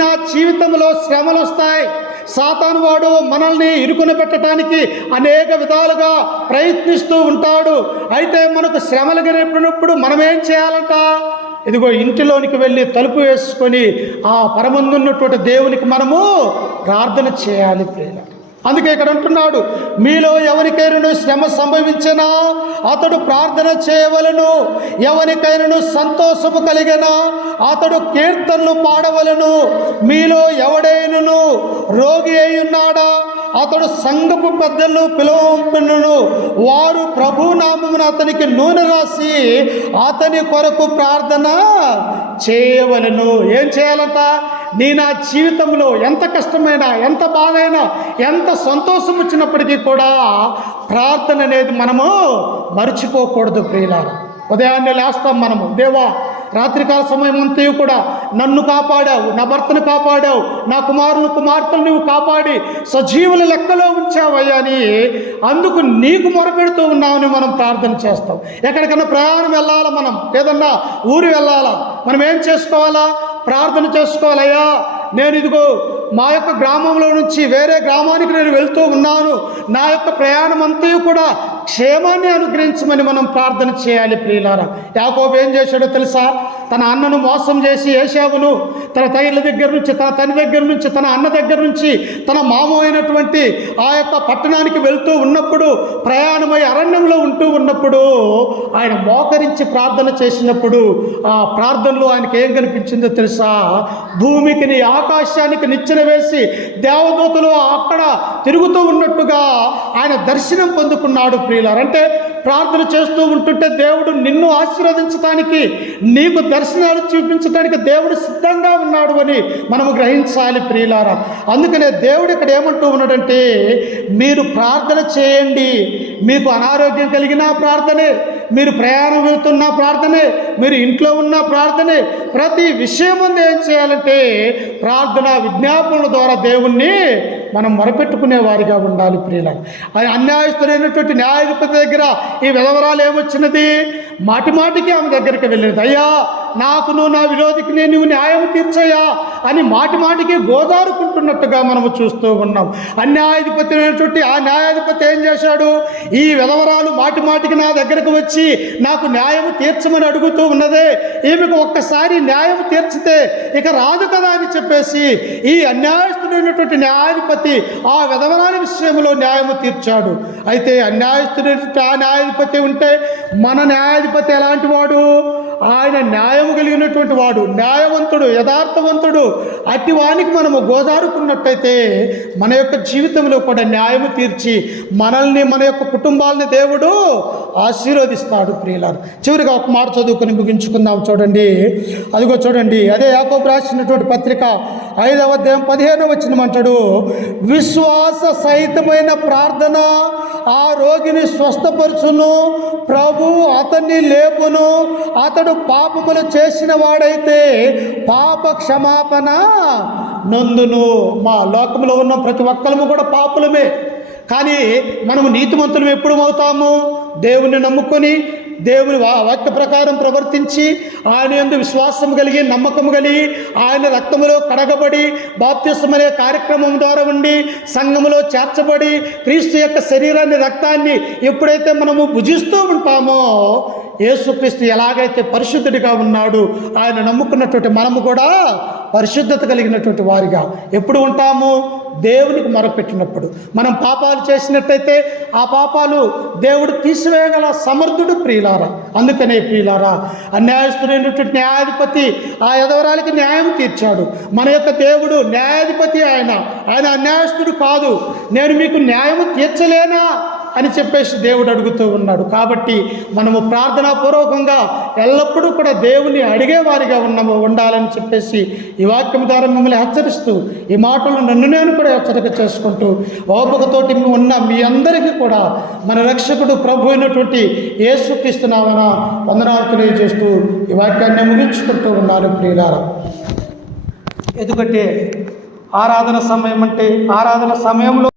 నా జీవితంలో శ్రమలు వస్తాయి, సాతాను వాడు మనల్ని ఇరుకుని పెట్టడానికి అనేక విధాలుగా ప్రయత్నిస్తూ ఉంటాడు. అయితే మనకు శ్రమలు కలిగినప్పుడు మనం ఏం చేయాలంట? ఇదిగో ఇంటిలోనికి వెళ్ళి తలుపు వేసుకొని ఆ పరమందున్నటువంటి దేవునికి మనము ప్రార్థన చేయాలి ప్రియులారా. అందుకే ఇక్కడ అంటున్నాడు, మీలో ఎవరికైనా శ్రమ సంభవించినా అతడు ప్రార్థన చేయవలను, ఎవరికైనా సంతోషము కలిగినా అతడు కీర్తనలు పాడవలను. మీలో ఎవడైనను రోగి అయి ఉన్నాడా అతడు సంఘపు పెద్దలను పిలువను, వారు ప్రభు నామమున అతనికి నూనె రాసి అతని కొరకు ప్రార్థన చేయవలను. ఏం చేయాలంట? నా జీవితంలో ఎంత కష్టమైనా, ఎంత బాధైనా, ఎంత సంతోషం వచ్చినప్పటికీ కూడా ప్రార్థన అనేది మనము మర్చిపోకూడదు ప్రియులారా. ఉదయాన్నే లేస్తాం మనము, దేవా రాత్రికాల సమయం అంతా కూడా నన్ను కాపాడావు, నా భర్తను కాపాడావు, నా కుమారులు కుమార్తెలు నువ్వు కాపాడి సజీవుల లెక్కలో ఉంచావయ్యా అని అందుకు నీకు మొరపెడుతూ ఉన్నామని మనం ప్రార్థన చేస్తాం. ఎక్కడికన్నా ప్రయాణం వెళ్ళాలా, మనం ఏదన్నా ఊరు వెళ్ళాలా, మనం ఏం చేసుకోవాలా? ప్రార్థన చేసుకోవాలయ్యా, నేను ఇదిగో మా యొక్క గ్రామంలో నుంచి వేరే గ్రామానికి నేను వెళ్తూ ఉన్నాను, నా యొక్క ప్రయాణం అంతా కూడా క్షేమాన్ని అనుగ్రహించమని మనం ప్రార్థన చేయాలి ప్రియులారా. యాకోబు ఏం చేశాడో తెలుసా? తన అన్నను మోసం చేసి ఏశావును తన తల్లి దగ్గర నుంచి, తన తల్లి దగ్గర నుంచి, తన అన్న దగ్గర నుంచి, తన మామ అయినటువంటి ఆ యొక్క పట్టణానికి వెళ్తూ ఉన్నప్పుడు, ప్రయాణమై అరణ్యంలో ఉంటూ ఉన్నప్పుడు ఆయన మోకరించి ప్రార్థన చేసినప్పుడు ఆ ప్రార్థనలో ఆయనకి ఏం కనిపించిందో తెలుసా? భూమికి ఆకాశానికి నిచ్చెన వేసి దేవదూతలు అక్కడ తిరుగుతూ ఉన్నట్టుగా ఆయన దర్శనం పొందుకున్నాడు ప్రియులారా. అంటే ప్రార్థన చేస్తూ ఉంటుంటే దేవుడు నిన్ను ఆశీర్వదించడానికి, నీకు దర్శనాలు చూపించడానికి దేవుడు సిద్ధంగా ఉన్నాడు అని మనము గ్రహించాలి ప్రియులారా. అందుకనే దేవుడు ఇక్కడ ఏమంటూ ఉన్నాడంటే, మీరు ప్రార్థన చేయండి. మీకు అనారోగ్యం కలిగినా ప్రార్థనే, మీరు ప్రయాణం వెళ్తున్నా ప్రార్థనే, మీరు ఇంట్లో ఉన్న ప్రార్థనే. ప్రతి విషయం ముందు ఏం చేయాలంటే ప్రార్థన విజ్ఞాపనల ద్వారా దేవుణ్ణి మనం మొరపెట్టుకునే వారిగా ఉండాలి ప్రియులారా. అన్యాయస్తులైనటువంటి న్యాయాధిపతి దగ్గర ఈ విధవరాలు ఏమొచ్చినది? మాటి మాటికి ఆమె దగ్గరికి వెళ్ళినది. అయ్యా, నాకును నా విరోధికి నువ్వు న్యాయం తీర్చయ్యా అని మాటి మాటికి గోదారుకుంటున్నట్టుగా మనము చూస్తూ ఉన్నాం. అన్యాయాధిపతి అయినటువంటి ఆ న్యాయాధిపతి ఏం చేశాడు? ఈ విధవరాలు మాటి మాటికి నా దగ్గరకు వచ్చి నాకు న్యాయం తీర్చమని అడుగుతూ ఉన్నదే, ఈమెకు ఒక్కసారి న్యాయం తీర్చితే ఇక రాదు కదా అని చెప్పేసి ఈ అన్యాయస్తుడైనటువంటి న్యాయాధిపతి ఆ విధవరాలి విషయంలో న్యాయము తీర్చాడు. అయితే అన్యాయస్తుడైనటువంటి ఆ న్యాయాధిపతి ఉంటే మన న్యాయాధిపతి ఎలాంటి వాడు? ఆయన న్యాయము కలిగినటువంటి వాడు, న్యాయవంతుడు, యథార్థవంతుడు. అట్టి వానికి మనము గోదారుకున్నట్టయితే మన యొక్క జీవితంలో కూడా న్యాయము తీర్చి మనల్ని, మన యొక్క కుటుంబాలని దేవుడు ఆశీర్వదిస్తాడు ప్రియులారా. చివరిగా ఒక మాట చదువుకొని ముగించుకుందాం. చూడండి, అదిగో చూడండి, అదే యాకోబు రాసినటువంటి పత్రిక 5వ అధ్యాయం 15వ వచనం అంటాడు, విశ్వాస సహితమైన ప్రార్థన ఆ రోగిని స్వస్థపరచును, ప్రభు అతన్ని లేపును, అతడు పాపములు చేసిన వాడైతే పాప క్షమాపణ నొందును. మా లోకంలో ఉన్న ప్రతి ఒక్కరము కూడా పాపులమే, కానీ మనము నీతిమంతులం ఎప్పుడు అవుతాము? దేవుని నమ్ముకొని దేవుని వాక్య ప్రకారం ప్రవర్తించి ఆయన యందు విశ్వాసం కలిగి, నమ్మకం కలిగి, ఆయన రక్తములో కడగబడి, బాప్తిస్మం అనే కార్యక్రమం ద్వారా ఉండి సంఘములో చేర్చబడి క్రీస్తు యొక్క శరీరాన్ని, రక్తాన్ని ఎప్పుడైతే మనము భుజిస్తూ ఉంటామో, యేసుక్రీస్తు ఎలాగైతే పరిశుద్ధుడిగా ఉన్నాడు, ఆయన నమ్ముకున్నటువంటి మనము కూడా పరిశుద్ధత కలిగినటువంటి వారిగా ఎప్పుడు ఉంటాము? దేవునికి మొరపెట్టినప్పుడు. మనం పాపాలు చేసినట్టయితే ఆ పాపాలు దేవుడు తీసివేయగల సమర్థుడు ప్రియులారా. అందుకనే ప్రియులారా, అన్యాయస్తుడైనటువంటి న్యాయాధిపతి ఆ యదవరాలికి న్యాయం తీర్చాడు. మన యొక్క దేవుడు న్యాయాధిపతి, ఆయన అన్యాయస్తుడు కాదు. నేను మీకు న్యాయం తీర్చలేనా అని చెప్పేసి దేవుడు అడుగుతూ ఉన్నాడు. కాబట్టి మనము ప్రార్థనాపూర్వకంగా ఎల్లప్పుడూ కూడా దేవుని అడిగేవారిగా ఉండాలని చెప్పేసి ఈ వాక్యం ద్వారా మిమ్మల్ని హెచ్చరిస్తూ, ఈ మాటలు నన్ను నేను కూడా హెచ్చరిక చేసుకుంటూ, ఓపికతోటి ఉన్న మీ అందరికీ కూడా మన రక్షకుడు ప్రభు అయినటువంటి యేసుక్రీస్తు నామమున వందనాలు తెలియజేస్తూ ఈ వాక్యాన్ని ముగించుకుంటూ ఉన్నారు ప్రియులారా. ఎందుకంటే ఆరాధన సమయం అంటే ఆరాధన సమయంలో